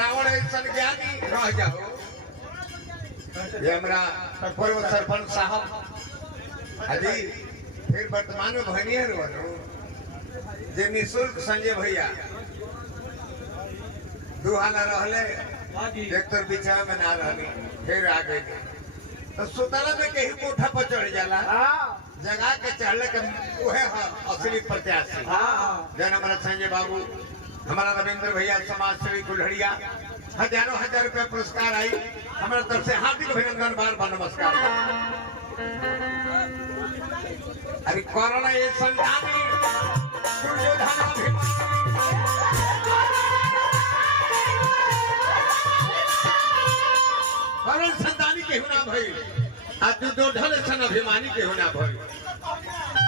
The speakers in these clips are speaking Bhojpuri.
रावण ऐसा ज्ञानी रह जाओ। ये हमारा पूर्व सरपंच साहब अजी फिर वर्तमान में भनियर बनो जे निःशुल्क संजय भैया दुहाना रहले एक तो बिछा में ना रहनी फिर आ गए तो सुतला में कहीं कोठा पर चढ़ जाला जगह के चढ़ले के वह असली प्रत्याशी जन हमारा संजय बाबू हमारा रविंद्र भैया समाज सेवी कुल्हड़िया हजारों हजार रुपया पुरस्कार आई हमारा तरफ से हार्दिक अभिनंदन बार बार नमस्कार। अरे कोरोना ये संतानी संतानी के होना भाई आज दुर्योधन सन अभिमानी के होना भाई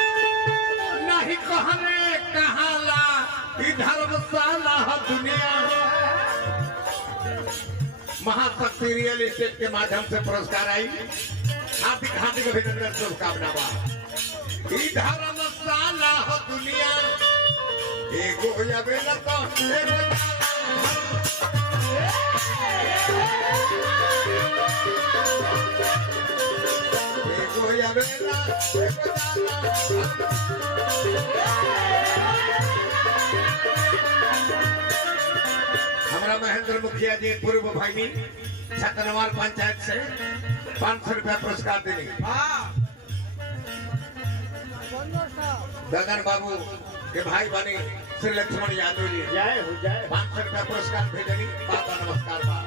नहीं कहने कहाला धर्मशाला दुनिया महाशक्ति रियल एस्टेट के माध्यम से पुरस्कार आई हार्दिक हार्दिक अभिनंदन शुभकामना बा धर्मशाला दुनिया एगो बेला तो एगो बेला हमारा महेंद्र मुखिया जी पूर्व भाई छतनवार पंचायत से 500 रुपया पुरस्कार देने ददन बाबू के भाई बने श्री लक्ष्मण यादव जी 500 रुपया पुरस्कार भेजनी बाबा नमस्कार बा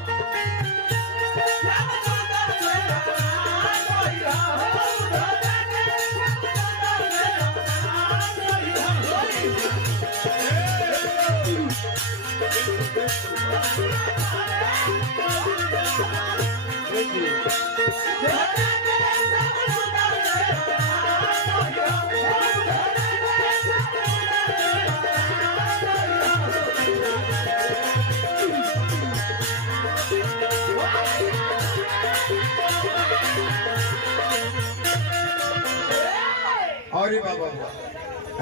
और बाबा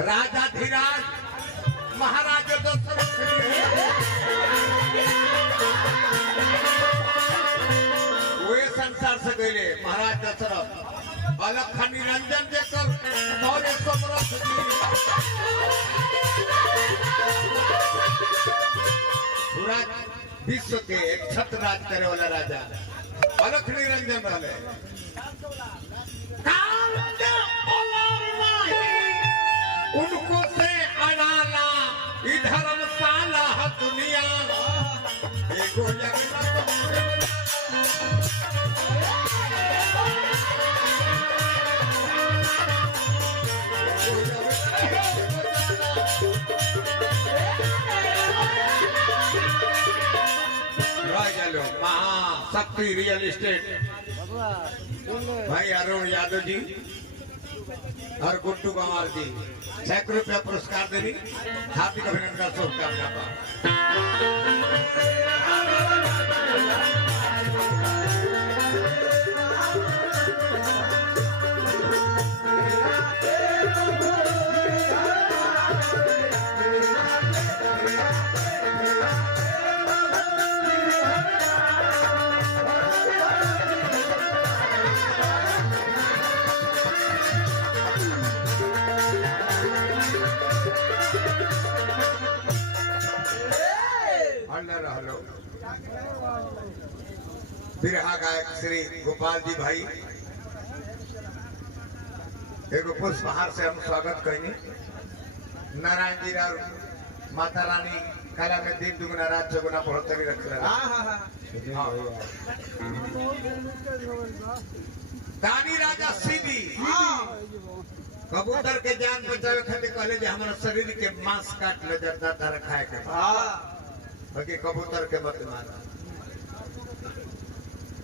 राजा धीराज महाराज दशरथ वे संसार से गए महाराज दशरथ अलख निरंजन देकर दौरे समरथ पूरा विश्व के एक छत्र राज करे वाला राजा अलख निरंजन रहे उनको से अनाला धर्मशाला दुनिया एगो महाशक्ति रियल एस्टेट भाई अरुण यादव जी और गुड्डू कुमार जी 100 रुपया पुरस्कार देनी हार्दिक अभिनंदन शुभकामना बा बिरहा गायक श्री गोपाल जी भाई एगो पुष्पहार से हम स्वागत करेंगे नारायण जी और माता रानी कला में दिन दुगुना रात चौगुना बढ़ते भी रख दानी राजा सीधी कबूतर के जान बचावे खातिर कहले जे हमारा शरीर के मांस काट ले जाता रखाए के बाकी कबूतर के मत माना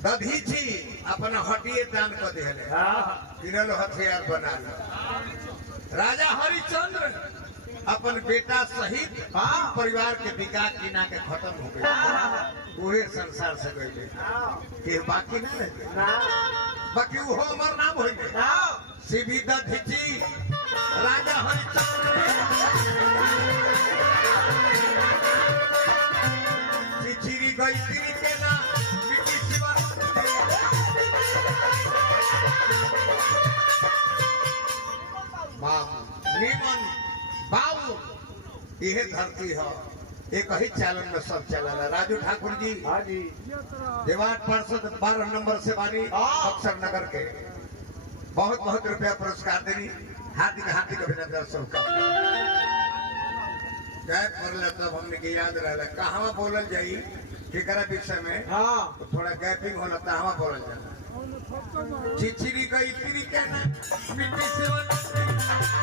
दधीची अपना हटिए दान कर दिले किनल हथियार बना लो राजा हरिश्चंद्र अपन बेटा सहित परिवार के विकास किना के खत्म हो गए पूरे संसार से गए के बाकी ना रहे बाकी वो अमर नाम हो गए सीधी दधीची राजा चिचिरी गई तिरी के ना मिट्टी सिवा निमन बाबू यह धरती है एक ही चालन में सब चला। राजू ठाकुर जी हाँ जी देवान पार्षद 12 नंबर से बानी अक्सर नगर के बहुत बहुत रुपया पुरस्कार देनी हार्दिक हार्दिक अभिनंदन सबका। गैप कर तब हमने के याद रहा कहाँ बोलल जाई केकरा विषय में हाँ तो थोड़ा गैपिंग होला कहाँ बोलल जाला चिचिरी गई तिरी के ना मिट्टी से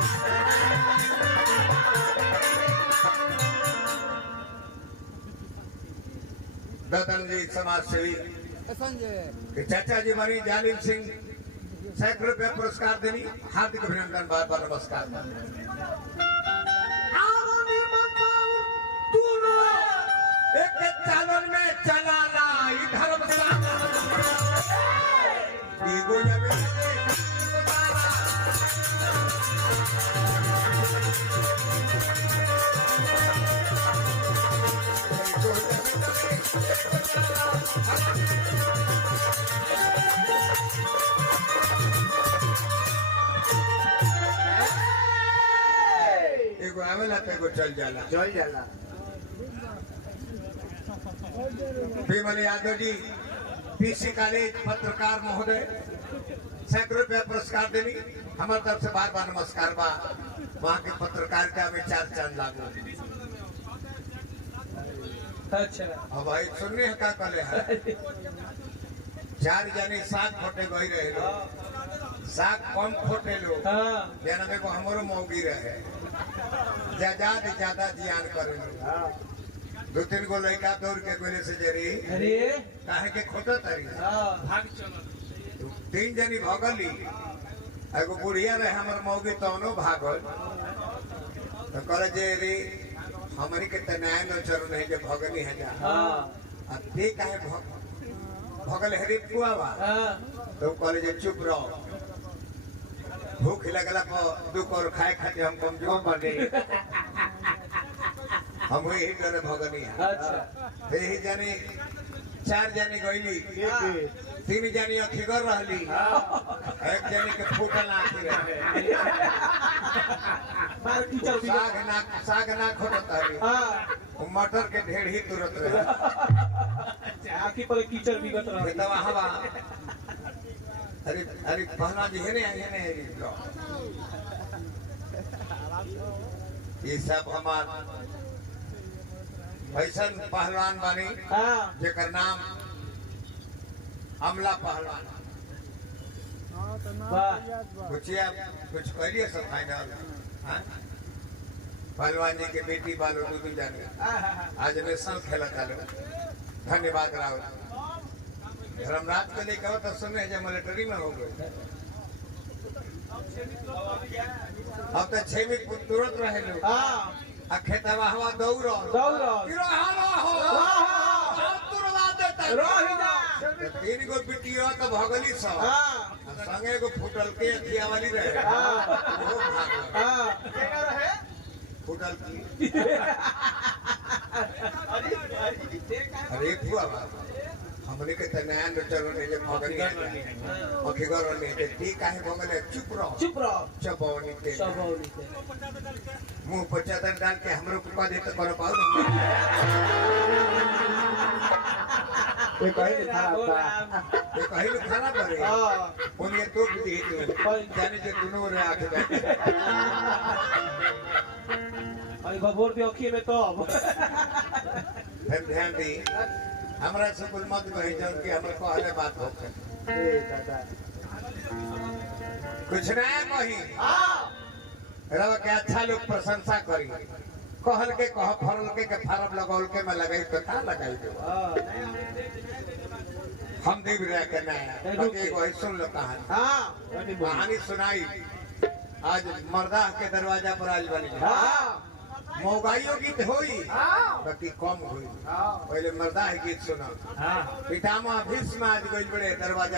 ददन जी समाज सेवी चाचा जी हमारी जालिम सिंह सैकड़ों रुपया पुरस्कार देनी हार्दिक अभिनंदन बार बार नमस्कार। एक चालन में चला ला धर्म एगो आवेला तो एगो चल जाला भीमल यादव जी पीसी कॉलेज पत्रकार महोदय सैकड़ों रुपया पुरस्कार देनी हमारे तरफ से बार बार नमस्कार बा। वहाँ के पत्रकारिता में 4 चांद लागू। अच्छा अब भाई सुनने का कले है 4 जानी 7 फोटे गई रहे लोग 7 कम फोटे लोग जना में को हमारो मौगी रहे ज्यादा जियान करे 2-3 गो लड़का दौड़ के गोले से जरी काहे के खोटा तारी भाग चलो 3 जनी भगली एगो बुढ़िया रहे हमर मौगी तौनो भागल तो करे जे रे हमरी के तनाय न चरण है जे भगनी है जा अब ते काहे भगल हरी पुआवा तो करे जे चुप रहो भूख लगला पर 2 कोर खाए खाते हम कमजोर बने हम यही करे भगनी है। अच्छा यही जानी 4 जानी गईली 3 जानी अखिगर रहली 1 जानी के फूटल आखी रहे साग ना खोटत रही मटर के ढेर ही तुरंत रहे आखी पर कीचड़ बिगत रहे तवा हवा अरे पहला जी है ने ये सब हमार ऐसा पहलवान बानी जेकर नाम अमला पहलवान कुछ करिए सब फाइनल पहलवान जी के बेटी बालो 2 जाने आज नेशनल खेला चालू। धन्यवाद राहुल धर्मराज के लिए कहो तो सुने जब मिलिट्री में हो गए अब तो 6 में तुरंत रहे लोग खेतवा हवा दौड़ो 3 गो बिटिया तो भगली सब संगे एगो फुटल के अथिया वाली रहे फुटल की अरे फुआ हमने के तनाया न चलो ने जे भगनी अखिगर ने ते ठीक काहे भगले चुप रहो चबौनी के मुंह पर चादर डाल के हमरो को कह दे तो कर पाऊ ये कहीं खाना पड़े उन्हें तो भी जाने जे दोनों रे आके बैठे अरे भगोर दे अखी में तो ध्यान दी हमरा से कुल मत कही जब कि हमरे को हले बात हो कुछ नहीं कही रवा के अच्छा लोग प्रशंसा करी कहल के कह फरल के फारम लगौल के में लगाई तो का लगाई दे हम देव रह के नहीं वही सुन लो कहानी सुनाई आज मर्दा के दरवाजा पर आज बनी मोगाइयों गीत होई बाकी कम हुई पहले मर्दा है गीत सुना पितामह भीष्म आज गई बड़े दरवाजा